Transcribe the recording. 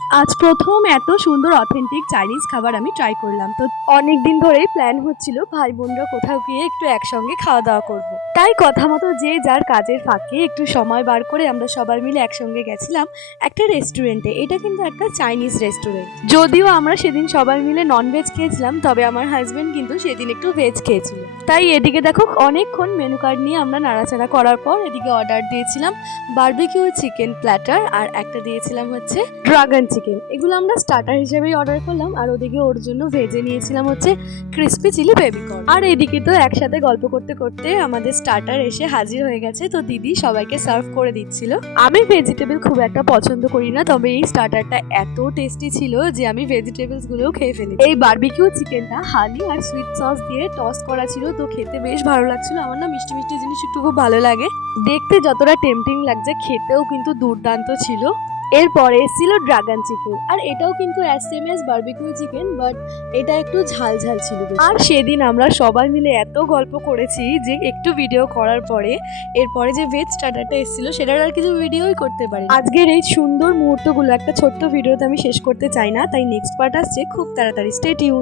আজ প্রথম এত সুন্দর অথেন্টিক চাইনিজ খাবার আমি ট্রাই করলাম। তো অনেক দিন ধরেই প্ল্যান হচ্ছিল ভাই বোনরা কোথাও গিয়ে একটু একসঙ্গে খাওয়া দাওয়া করব। তাই কথা মতো যে যার কাজের ফাঁকে একটু সময় বার করে আমরা সবাই মিলে একসঙ্গে গেছিলাম একটা রেস্টুরেন্টে। এটা কিন্তু একটা চাইনিজ রেস্টুরেন্ট। যদিও আমরা সেদিন সবাই মিলে ননভেজ খেয়েছিলাম, তবে আমার হাজবেন্ড কিন্তু সেদিন একটু ভেজ খেয়েছিল। তাই এদিকে দেখো অনেকক্ষণ মেনু কার্ড নিয়ে আমরা নাড়াচাড়া করার পর এদিকে অর্ডার দিয়েছিলাম বারবিকিউ চিকেন প্ল্যাটার, আর একটা দিয়েছিলাম হচ্ছে ড্রাগন চিকেন। এগুলো আমরা স্টার্টার হিসেবেই অর্ডার করলাম। আর ওদিকে ওর জন্য ভেজে নিয়েছিলাম হচ্ছে ক্রিস্পি চিলি বেবিকর্ন। আর এদিকে তো একসাথে গল্প করতে করতে আমাদের স্টার্টার এসে হাজির হয়ে গেছে। তো দিদি সবাইকে সার্ভ করে দিচ্ছিল। আমি ভেজিটেবল খুব একটা পছন্দ করি না, তবে এই স্টার্টারটা এত টেস্টি ছিল যে আমি ভেজিটেবলস গুলোও খেয়ে ফেলি। এই বারবিকিউ চিকেনটা হানি আর সুইট সস দিয়ে টস করা ছিল, তো খেতে বেশ ভালো লাগছিল। আমার না মিষ্টি মিষ্টি জিনিস একটু খুব ভালো লাগে। দেখতে যতটা টেম্পটিং লাগছে, খেতেও কিন্তু দুর্দান্ত ছিল। এরপরে এসেছিল ড্রাগন চিকেন, আর এটাও কিন্তু same S barbecue chicken, but এটা একটু ঝাল ঝাল ছিল বেশি। আর সেদিন আমরা সবাই মিলে এত গল্প করেছি যে একটু ভিডিও করার পরে এরপরে যে ভেজ স্টার্টারটা এসেছিল সেটার আর কিছু ভিডিওই করতে পারি। আজকের এই সুন্দর মুহূর্তগুলো একটা ছোট্ট ভিডিওতে আমি শেষ করতে চাই না, তাই নেক্সট পার্ট আসছে খুব তাড়াতাড়ি। Stay tune.